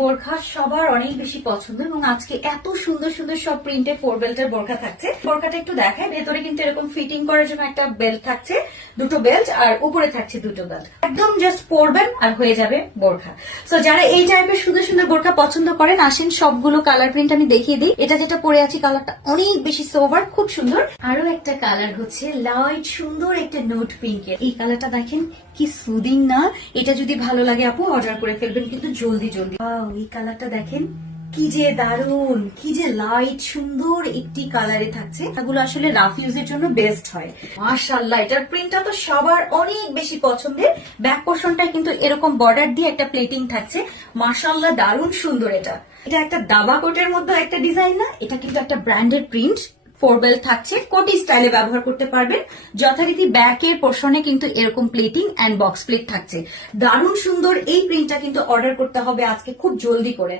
বোরখা সবার অনেক বেশি পছন্দ এবং আজকে এত সুন্দর সুন্দর সব বেল্টের বোরখা থাকছে। বোরখাটা একটু দেখায় ভেতরে কিন্তু এরকম ফিটিং করার জন্য একটা বেল্ট থাকছে, দুটো বেল্ট আর উপরে থাকছে দুটো বেল্ট একদম জাস্ট পরবেন আর হয়ে যাবে বোরখা। যারা এই টাইপের সুন্দর সুন্দর বোরখা পছন্দ করেন, আসেন, সবগুলো কালার প্রিন্ট আমি দেখিয়ে দিই। এটা যেটা পরে আছি কালারটা অনেক বেশি সোভার খুব সুন্দর। আরও একটা কালার হচ্ছে লাইট সুন্দর একটা নোট পিঙ্কের এই কালারটা দেখেন কি সুদিং না? এটা যদি ভালো লাগে আপু অর্ডার করে ফেলবেন, কিন্তু জলদি জলদি। Wow, এই কালারটা দেখেন? কি যে দারুণ কি যে লাইট সুন্দর একটি কালারে থাকছে। এগুলো আসলে রাফ ইউজের জন্য বেস্ট হয়। মাশাআল্লাহ এটার প্রিন্টটা তো সবার অনেক বেশি পছন্দের। ব্যাক পোর্শনটা কিন্তু এরকম বর্ডার দিয়ে একটা প্লেটিং থাকছে। মাশাআল্লাহ দারুণ সুন্দর এটা। এটা একটা দাবা কোটের মধ্যে একটা ডিজাইন না এটা কিন্তু একটা ব্র্যান্ডেড প্রিন্ট ফোর বেল থাকছে, কোটি স্টাইলে ব্যবহার করতে পারবেন। যথারীতি ব্যাক এর পোর্শনে কিন্তু এরকম প্লেটিং অ্যান্ড বক্স প্লেট থাকছে। দারুণ সুন্দর এই প্রিন্টটা কিন্তু অর্ডার করতে হবে আজকে খুব জলদি করে।